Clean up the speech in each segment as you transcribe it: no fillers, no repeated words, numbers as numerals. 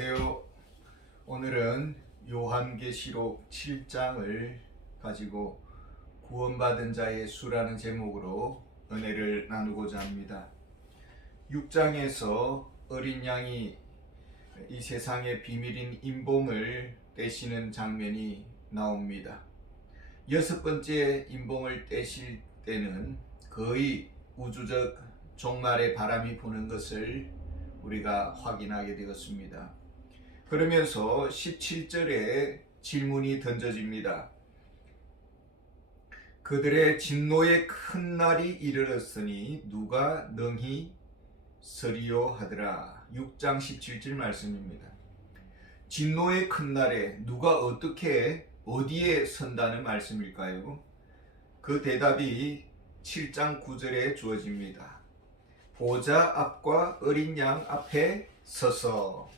안녕하세요. 오늘은 요한계시록 7장을 가지고 구원받은 자의 수라는 제목으로 은혜를 나누고자 합니다. 6장에서 어린 양이 이 세상의 비밀인 인봉을 떼시는 장면이 나옵니다. 6번째 인봉을 떼실 때는 거의 우주적 종말의 바람이 부는 것을 우리가 확인하게 되었습니다. 그러면서 17절에 질문이 던져집니다. 그들의 진노의 큰 날이 이르렀으니 누가 능히 서리요 하더라. 6장 17절 말씀입니다. 진노의 큰 날에 누가 어디에 선다는 말씀일까요? 그 대답이 7장 9절에 주어집니다. 보좌 앞과 어린 양 앞에 서서.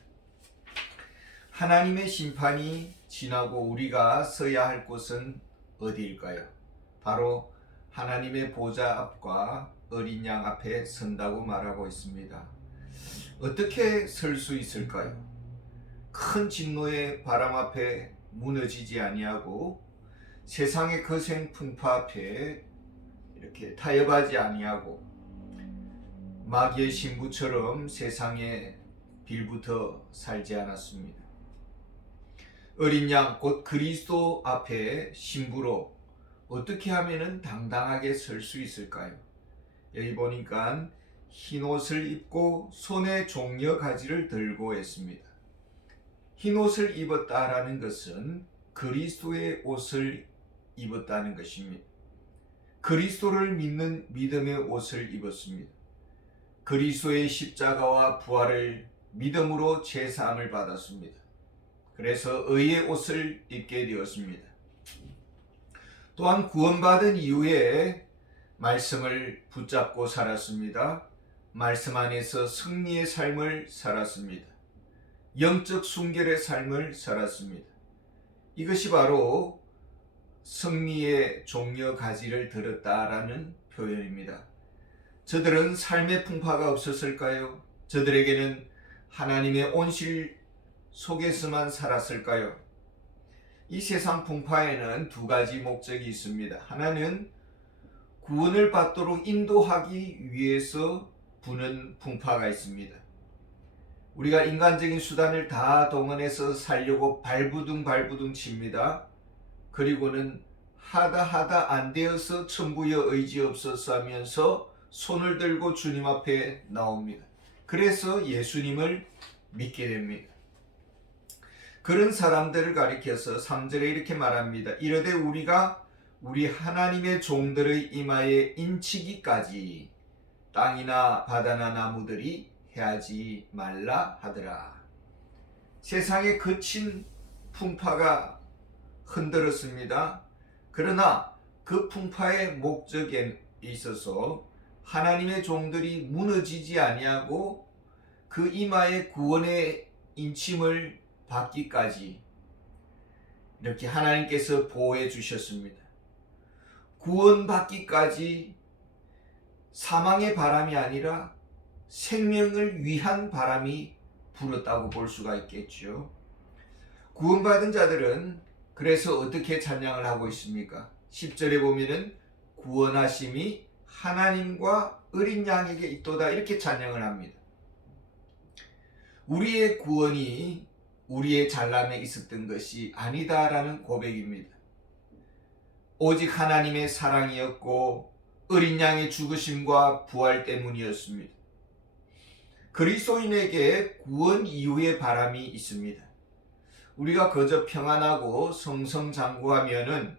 하나님의 심판이 지나고 우리가 서야 할 곳은 어디일까요? 바로 하나님의 보좌 앞과 어린 양 앞에 선다고 말하고 있습니다. 어떻게 설 수 있을까요? 큰 진노의 바람 앞에 무너지지 아니하고 세상의 거센 풍파 앞에 이렇게 타협하지 아니하고 마귀의 신부처럼 세상에 빌붙어 살지 않았습니다. 어린 양 곧 그리스도 앞에 신부로 어떻게 하면 당당하게 설 수 있을까요? 여기 보니까 흰 옷을 입고 손에 종려 가지를 들고 했습니다. 흰 옷을 입었다라는 것은 그리스도의 옷을 입었다는 것입니다. 그리스도를 믿는 믿음의 옷을 입었습니다. 그리스도의 십자가와 부활을 믿음으로 제사함을 받았습니다. 그래서 의의 옷을 입게 되었습니다. 또한 구원받은 이후에 말씀을 붙잡고 살았습니다. 말씀 안에서 승리의 삶을 살았습니다. 영적 순결의 삶을 살았습니다. 이것이 바로 승리의 종려 가지를 들었다라는 표현입니다. 저들은 삶의 풍파가 없었을까요? 저들에게는 하나님의 온실 속에서만 살았을까요? 이 세상 풍파에는 두 가지 목적이 있습니다. 하나는 구원을 받도록 인도하기 위해서 부는 풍파가 있습니다. 우리가 인간적인 수단을 다 동원해서 살려고 발부둥 칩니다. 그리고는 하다 안 되어서 천부여 의지 없어서 하면서 손을 들고 주님 앞에 나옵니다. 그래서 예수님을 믿게 됩니다. 그런 사람들을 가리켜서 3절에 이렇게 말합니다. 이르되 우리가 우리 하나님의 종들의 이마에 인치기까지 땅이나 바다나 나무들이 해하지 말라 하더라. 세상에 거친 풍파가 흔들었습니다. 그러나 그 풍파의 목적에 있어서 하나님의 종들이 무너지지 아니하고 그 이마에 구원의 인침을 받기까지 이렇게 하나님께서 보호해 주셨습니다. 구원받기까지 사망의 바람이 아니라 생명을 위한 바람이 불었다고 볼 수가 있겠죠. 구원받은 자들은 그래서 어떻게 찬양을 하고 있습니까? 10절에 보면은 구원하심이 하나님과 어린 양에게 있도다 이렇게 찬양을 합니다. 우리의 구원이 우리의 잘남에 있었던 것이 아니다라는 고백입니다. 오직 하나님의 사랑이었고 어린 양의 죽으심과 부활 때문이었습니다. 그리스도인에게 구원 이후의 바람이 있습니다. 우리가 그저 평안하고 성성장구하면은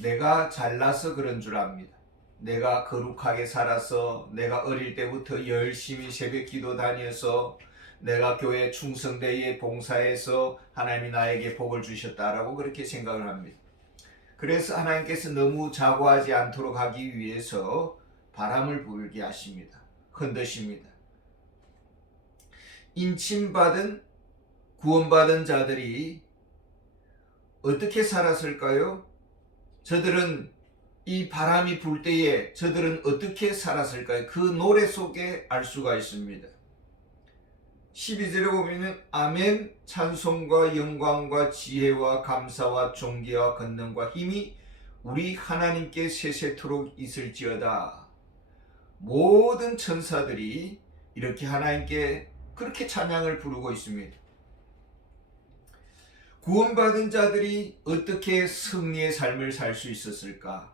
내가 잘나서 그런 줄 압니다. 내가 거룩하게 살아서, 내가 어릴 때부터 열심히 새벽 기도 다녀서, 내가 교회 충성되게 봉사해서 하나님이 나에게 복을 주셨다라고 그렇게 생각을 합니다. 그래서 하나님께서 너무 자고하지 않도록 하기 위해서 바람을 불게 하십니다. 흔드십니다. 인침받은 구원받은 자들이 어떻게 살았을까요? 저들은 이 바람이 불 때에 저들은 어떻게 살았을까요? 그 노래 속에 알 수가 있습니다. 12절에 보면 아멘 찬송과 영광과 지혜와 감사와 존귀와 권능과 힘이 우리 하나님께 세세토록 있을지어다. 모든 천사들이 이렇게 하나님께 그렇게 찬양을 부르고 있습니다. 구원받은 자들이 어떻게 승리의 삶을 살 수 있었을까?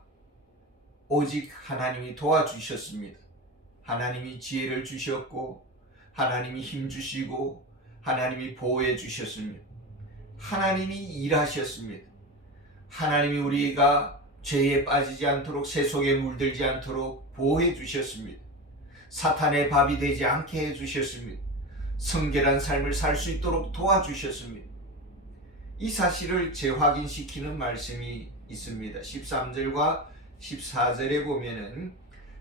오직 하나님이 도와주셨습니다. 하나님이 지혜를 주셨고 하나님이 힘 주시고 하나님이 보호해 주셨습니다. 하나님이 일하셨습니다. 하나님이 우리가 죄에 빠지지 않도록 세속에 물들지 않도록 보호해 주셨습니다. 사탄의 밥이 되지 않게 해 주셨습니다. 성결한 삶을 살 수 있도록 도와주셨습니다. 이 사실을 재확인시키는 말씀이 있습니다. 13절과 14절에 보면은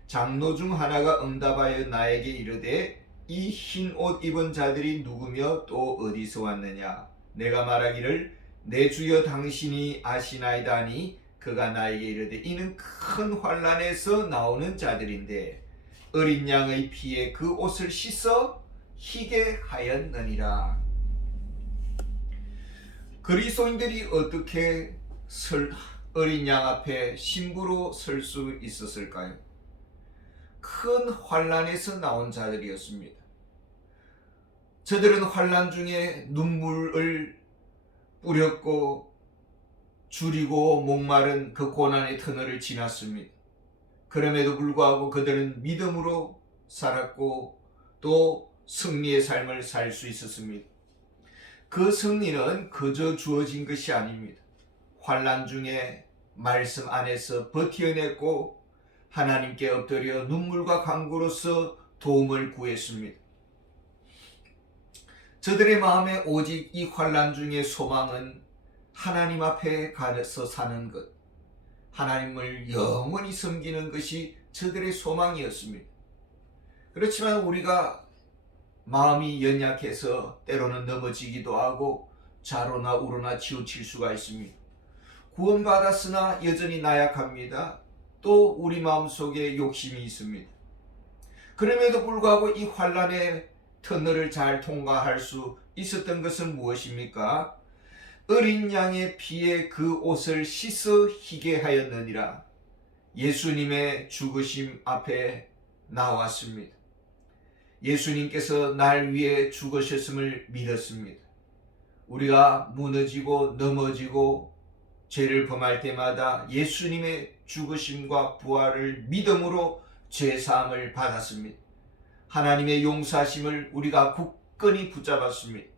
장로 중 하나가 응답하여 나에게 이르되 이 흰 옷 입은 자들이 누구며 또 어디서 왔느냐? 내가 말하기를 내 주여 당신이 아시나이다 하니 그가 나에게 이르되 이는 큰 환난에서 나오는 자들인데 어린 양의 피에 그 옷을 씻어 희게 하였느니라. 그리스도인들이 어떻게 어린 양 앞에 신부로 설 수 있었을까요? 큰 환난에서 나온 자들이었습니다. 저들은 환난 중에 눈물을 뿌렸고 줄이고 목마른 그 고난의 터널을 지났습니다. 그럼에도 불구하고 그들은 믿음으로 살았고 또 승리의 삶을 살 수 있었습니다. 그 승리는 그저 주어진 것이 아닙니다. 환난 중에 말씀 안에서 버텨냈고 하나님께 엎드려 눈물과 간구로서 도움을 구했습니다. 저들의 마음에 오직 이 환난 중의 소망은 하나님 앞에 가서 사는 것, 하나님을 영원히 섬기는 것이 저들의 소망이었습니다. 그렇지만 우리가 마음이 연약해서 때로는 넘어지기도 하고 좌로나 우로나 치우칠 수가 있습니다. 구원받았으나 여전히 나약합니다. 또 우리 마음속에 욕심이 있습니다. 그럼에도 불구하고 이 환난의 터널을 잘 통과할 수 있었던 것은 무엇입니까? 어린 양의 피에 그 옷을 씻어 희게 하였느니라. 예수님의 죽으심 앞에 나왔습니다. 예수님께서 날 위해 죽으셨음을 믿었습니다. 우리가 무너지고 넘어지고 죄를 범할 때마다 예수님의 죽으심과 부활을 믿음으로 죄사함을 받았습니다. 하나님의 용서하심을 우리가 굳건히 붙잡았습니다.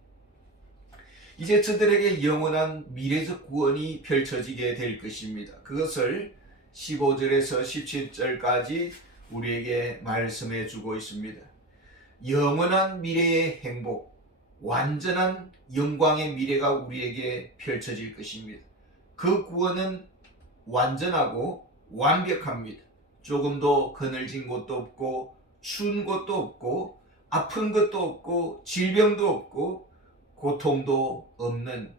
이제 저들에게 영원한 미래적 구원이 펼쳐지게 될 것입니다. 그것을 15절에서 17절까지 우리에게 말씀해 주고 있습니다. 영원한 미래의 행복, 완전한 영광의 미래가 우리에게 펼쳐질 것입니다. 그 구원은 완전하고 완벽합니다. 조금도 그늘진 곳도 없고 추운 곳도 없고 아픈 것도 없고 질병도 없고 고통도 없는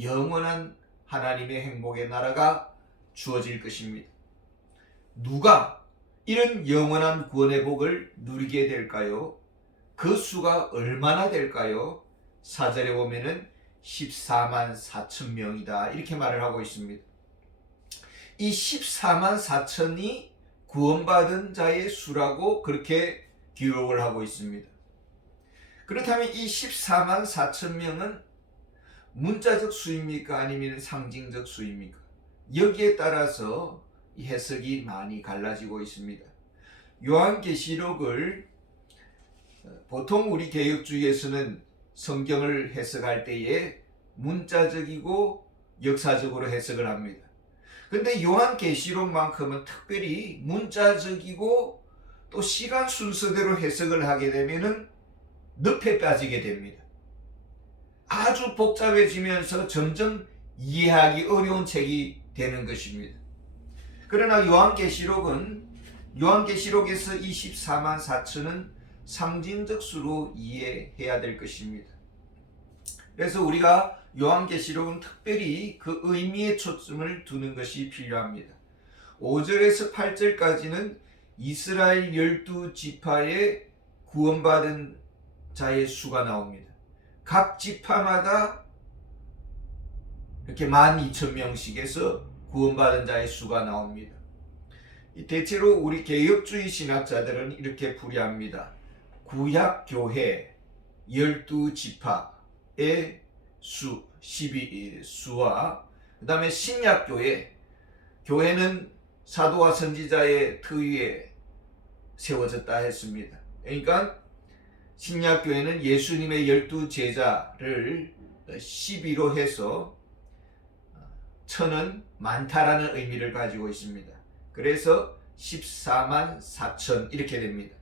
영원한 하나님의 행복의 나라가 주어질 것입니다. 누가 이런 영원한 구원의 복을 누리게 될까요? 그 수가 얼마나 될까요? 4절에 보면은 14만 4천 명이다 이렇게 말을 하고 있습니다. 이 14만 4천이 구원받은 자의 수라고 그렇게 기록을 하고 있습니다. 그렇다면 이 14만 4천 명은 문자적 수입니까? 아니면 상징적 수입니까? 여기에 따라서 해석이 많이 갈라지고 있습니다. 요한계시록을 보통 우리 개혁주의에서는 성경을 해석할 때에 문자적이고 역사적으로 해석을 합니다. 근데 요한계시록만큼은 특별히 문자적이고 또 시간 순서대로 해석을 하게 되면은 늪에 빠지게 됩니다. 아주 복잡해지면서 점점 이해하기 어려운 책이 되는 것입니다. 그러나 요한계시록에서 24만 4천은 상징적 수로 이해해야 될 것입니다. 그래서 우리가 요한계시록은 특별히 그 의미에 초점을 두는 것이 필요합니다. 5절에서 8절까지는 이스라엘 12지파의 구원받은 자의 수가 나옵니다. 각 지파마다 이렇게 12,000명씩에서 구원받은 자의 수가 나옵니다. 대체로 우리 개혁주의 신학자들은 이렇게 풀이합니다. 구약교회 12지파의 수 12수와 그 다음에 신약교회, 교회는 사도와 선지자의 터위에 세워졌다 했습니다. 그러니까 신약교회는 예수님의 12제자를 12로 해서 천은 많다라는 의미를 가지고 있습니다. 그래서 14만 4천 이렇게 됩니다.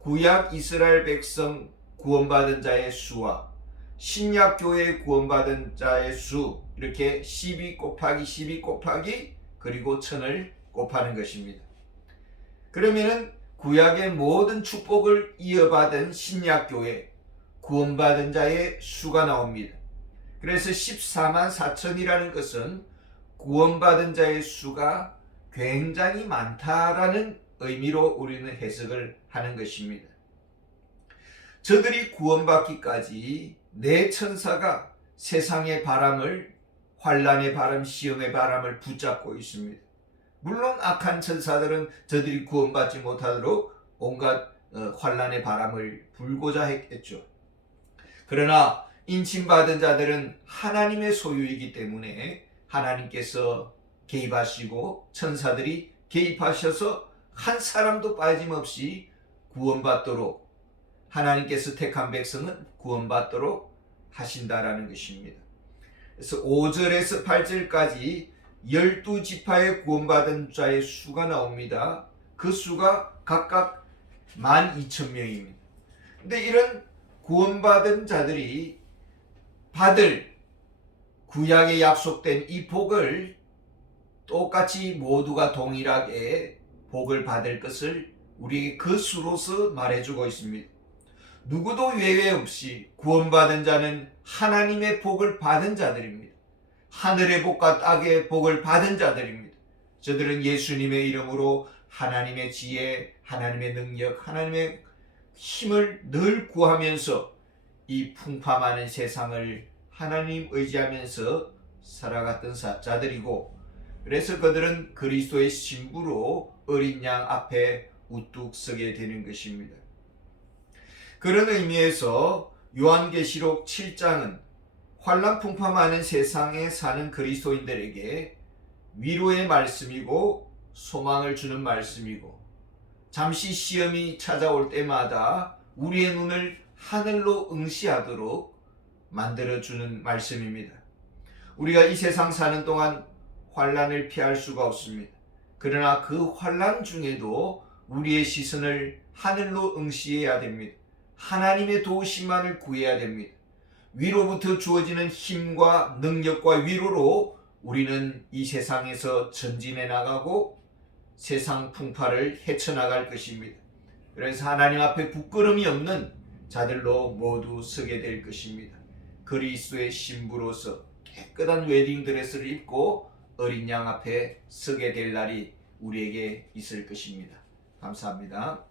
구약 이스라엘 백성 구원받은 자의 수와 신약교회 구원받은 자의 수, 이렇게 12 곱하기 12 곱하기 그리고 천을 곱하는 것입니다. 그러면은 구약의 모든 축복을 이어받은 신약교회 구원받은 자의 수가 나옵니다. 그래서 14만 4천이라는 것은 구원받은 자의 수가 굉장히 많다라는 의미로 우리는 해석을 하는 것입니다. 저들이 구원받기까지 네 천사가 세상의 바람을, 환난의 바람, 시험의 바람을 붙잡고 있습니다. 물론 악한 천사들은 저들이 구원받지 못하도록 온갖 환난의 바람을 불고자 했겠죠. 그러나 인침받은 자들은 하나님의 소유이기 때문에 하나님께서 개입하시고 천사들이 개입하셔서 한 사람도 빠짐없이 구원받도록, 하나님께서 택한 백성은 구원받도록 하신다라는 것입니다. 그래서 5절에서 8절까지 12지파의 구원받은 자의 수가 나옵니다. 그 수가 각각 12,000명입니다. 근데 이런 구원받은 자들이 받을 구약에 약속된 이 복을 똑같이 모두가 동일하게 복을 받을 것을 우리에게 그 수로서 말해주고 있습니다. 누구도 외외 없이 구원받은 자는 하나님의 복을 받은 자들입니다. 하늘의 복과 땅의 복을 받은 자들입니다. 저들은 예수님의 이름으로 하나님의 지혜, 하나님의 능력, 하나님의 힘을 늘 구하면서 이 풍파많은 세상을 하나님 의지하면서 살아갔던 자들이고, 그래서 그들은 그리스도의 신부로 어린 양 앞에 우뚝 서게 되는 것입니다. 그런 의미에서 요한계시록 7장은 환난 풍파 많은 세상에 사는 그리스도인들에게 위로의 말씀이고 소망을 주는 말씀이고, 잠시 시험이 찾아올 때마다 우리의 눈을 하늘로 응시하도록 만들어주는 말씀입니다. 우리가 이 세상 사는 동안 환난을 피할 수가 없습니다. 그러나 그 환난 중에도 우리의 시선을 하늘로 응시해야 됩니다. 하나님의 도우심만을 구해야 됩니다. 위로부터 주어지는 힘과 능력과 위로로 우리는 이 세상에서 전진해 나가고 세상 풍파를 헤쳐나갈 것입니다. 그래서 하나님 앞에 부끄러움이 없는 자들로 모두 서게 될 것입니다. 그리스도의 신부로서 깨끗한 웨딩드레스를 입고 어린 양 앞에 서게 될 날이 우리에게 있을 것입니다. 감사합니다.